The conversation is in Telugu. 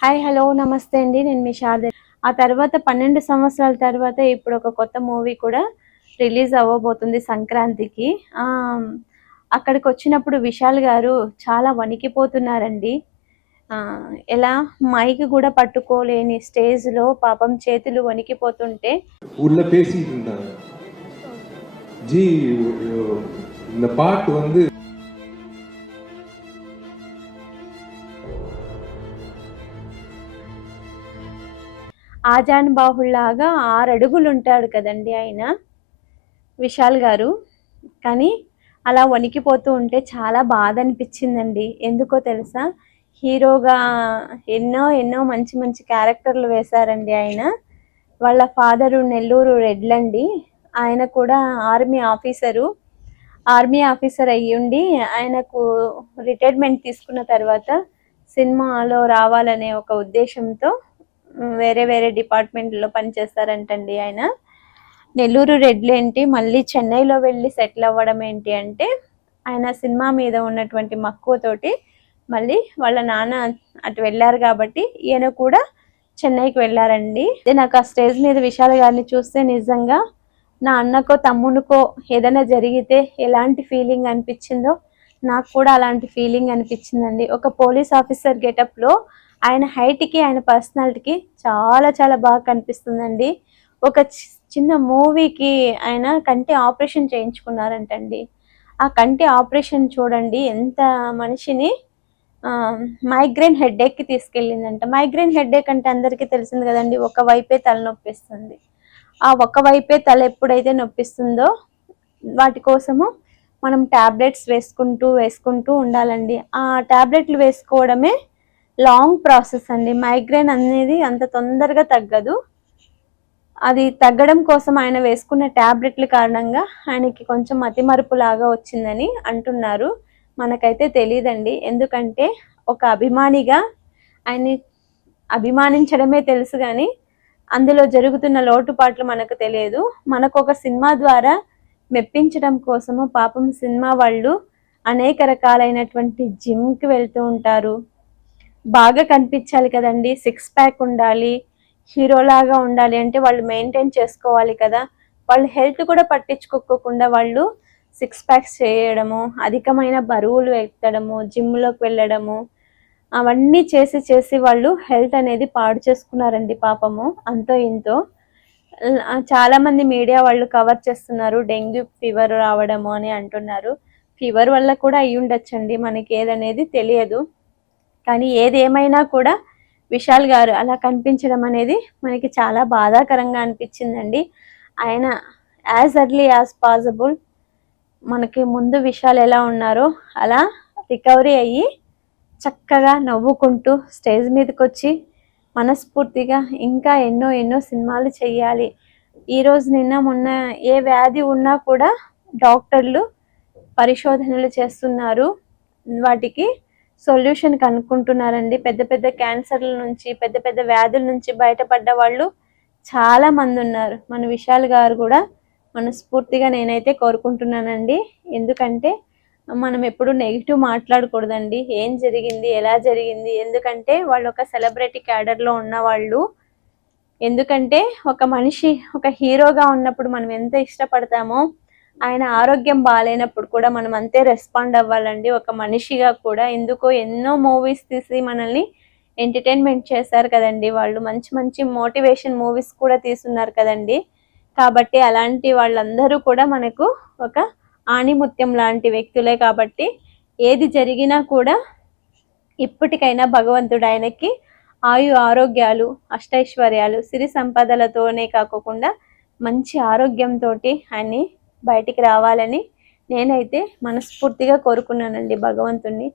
హాయ్ హలో నమస్తే అండి. నేను మీ శారద. ఆ తర్వాత 12 సంవత్సరాల తర్వాత ఇప్పుడు ఒక కొత్త మూవీ కూడా రిలీజ్ అవ్వబోతుంది సంక్రాంతికి. అక్కడికొచ్చినప్పుడు విశాల్ గారు చాలా వణికిపోతున్నారండి. ఎలా మైక్ గూడా పట్టుకోలేని స్టేజ్‌లో పాపం చేతులు వణికిపోతుంటే உள்ள பேசிட்டு இருந்தாங்க. ஜி இந்த பாட்டு வந்து ఆజాన్ బాహుళ్లాగా 6 అడుగులు ఉంటాడు కదండీ ఆయన విశాల్ గారు. కానీ అలా వణికిపోతూ ఉంటే చాలా బాధ అనిపించిందండి. ఎందుకో తెలుసా? హీరోగా ఎన్నో ఎన్నో మంచి మంచి క్యారెక్టర్లు వేశారండి ఆయన. వాళ్ళ ఫాదరు నెల్లూరు రెడ్లండి. ఆయన కూడా ఆర్మీ ఆఫీసరు. ఆర్మీ ఆఫీసర్ అయ్యుండి ఆయనకు రిటైర్మెంట్ తీసుకున్న తర్వాత సినిమాలో రావాలనే ఒక ఉద్దేశంతో వేరే వేరే డిపార్ట్మెంట్లో పనిచేస్తారంటండి ఆయన. నెల్లూరు రెడ్లేంటి మళ్ళీ చెన్నైలో వెళ్ళి సెటిల్ అవ్వడం ఏంటి అంటే ఆయన సినిమా మీద ఉన్నటువంటి మక్కువతోటి మళ్ళీ వాళ్ళ నాన్న అటు వెళ్ళారు కాబట్టి ఈయన కూడా చెన్నైకి వెళ్ళారండి. నాకు ఆ స్టేజ్ మీద విశాల్ గారిని చూస్తే నిజంగా నా అన్నకో తమ్మునికో ఏదైనా జరిగితే ఎలాంటి ఫీలింగ్ అనిపించిందో నాకు కూడా అలాంటి ఫీలింగ్ అనిపించిందండి. ఒక పోలీస్ ఆఫీసర్ గెటప్లో ఆయన హైట్కి ఆయన పర్సనాలిటీకి చాలా చాలా బాగా కనిపిస్తుందండి. ఒక చిన్న మూవీకి ఆయన కంటి ఆపరేషన్ చేయించుకున్నారంటండి. ఆ కంటి ఆపరేషన్ చూడండి ఎంత మనిషిని మైగ్రేన్ హెడేక్కి తీసుకెళ్ళిందంట. మైగ్రేన్ హెడేక్ అంటే అందరికీ తెలిసింది కదండి, ఒక వైపే తలనొప్పిస్తుంది. ఆ ఒక వైపే తల ఎప్పుడైతే నొప్పిస్తుందో వాటి కోసము మనం ట్యాబ్లెట్స్ వేసుకుంటూ ఉండాలండి. ఆ ట్యాబ్లెట్లు వేసుకోవడమే లాంగ్ ప్రాసెస్ అండి. మైగ్రేన్ అనేది అంత తొందరగా తగ్గదు. అది తగ్గడం కోసం ఆయన వేసుకున్న ట్యాబ్లెట్ల కారణంగా ఆయనకి కొంచెం మతిమరుపులాగా వచ్చిందని అంటున్నారు. మనకైతే తెలియదండి. ఎందుకంటే ఒక అభిమానిగా ఆయన్ని అభిమానించడమే తెలుసు కానీ అందులో జరుగుతున్న లోటుపాట్లు మనకు తెలియదు. మనకు ఒక సినిమా ద్వారా మెప్పించడం కోసము పాపం సినిమా వాళ్ళు అనేక రకాలైనటువంటి జిమ్కి వెళ్తూ ఉంటారు. బాగా కనిపించాలి కదండి, 6 ప్యాక్ ఉండాలి, హీరోలాగా ఉండాలి అంటే వాళ్ళు మెయింటైన్ చేసుకోవాలి కదా. వాళ్ళు హెల్త్ కూడా పట్టించుకోకుండా వాళ్ళు 6 ప్యాక్స్ చేయడము, అధికమైన బరువులు ఎత్తడము, జిమ్లోకి వెళ్ళడము, అవన్నీ చేసి వాళ్ళు హెల్త్ అనేది పాడు చేసుకున్నారండి పాపము అంతో ఇంతో. చాలామంది మీడియా వాళ్ళు కవర్ చేస్తున్నారు డెంగ్యూ ఫీవర్ రావడము అని అంటున్నారు. ఫీవర్ వల్ల కూడా అయ్యి ఉండొచ్చండి, మనకి ఏదనేది తెలియదు. కానీ ఏదేమైనా కూడా విశాల్ గారు అలా కనిపించడం అనేది మనకి చాలా బాధాకరంగా అనిపించిందండి. ఆయన యాజ్ ఎర్లీ యాజ్ పాసిబుల్ మనకి ముందు విశాల్ ఎలా ఉన్నారో అలా రికవరీ అయ్యి చక్కగా నవ్వుకుంటూ స్టేజ్ మీదకి వచ్చి మనస్ఫూర్తిగా ఇంకా ఎన్నో ఎన్నో సినిమాలు చేయాలి. ఈరోజు నిన్న మొన్న ఏ వ్యాధి ఉన్నా కూడా డాక్టర్లు పరిశోధనలు చేస్తున్నారు, వాటికి సొల్యూషన్ కనుక్కుంటున్నారండి. పెద్ద పెద్ద క్యాన్సర్ల నుంచి పెద్ద పెద్ద వ్యాధుల నుంచి బయటపడ్డ వాళ్ళు చాలా మంది ఉన్నారు. మన విశాల్ గారు కూడా మనస్ఫూర్తిగా నేనైతే కోరుకుంటున్నానండి. ఎందుకంటే మనం ఎప్పుడు నెగిటివ్ మాట్లాడకూడదండి. ఏం జరిగింది, ఎలా జరిగింది, ఎందుకంటే వాళ్ళు ఒక సెలబ్రిటీ క్యాడర్లో ఉన్నవాళ్ళు. ఎందుకంటే ఒక మనిషి ఒక హీరోగా ఉన్నప్పుడు మనం ఎంత ఇష్టపడతామో ఆయన ఆరోగ్యం బాగాలేనప్పుడు కూడా మనం అంతే రెస్పాండ్ అవ్వాలండి ఒక మనిషిగా కూడా. ఎందుకో ఎన్నో మూవీస్ తీసి మనల్ని ఎంటర్టైన్మెంట్ చేశారు కదండి వాళ్ళు. మంచి మంచి మోటివేషన్ మూవీస్ కూడా తీసున్నారు కదండి. కాబట్టి అలాంటి వాళ్ళందరూ కూడా మనకు ఒక ఆణిముత్యం లాంటి వ్యక్తులే. కాబట్టి ఏది జరిగినా కూడా ఇప్పటికైనా భగవంతుడు ఆయనకి ఆయు ఆరోగ్యాలు, అష్టైశ్వర్యాలు, సిరి సంపదలతోనే కాకుండా మంచి ఆరోగ్యంతో ఆయన్ని బయటికి రావాలని నేనైతే మనస్ఫూర్తిగా కోరుకున్నానండి భగవంతుణ్ణి.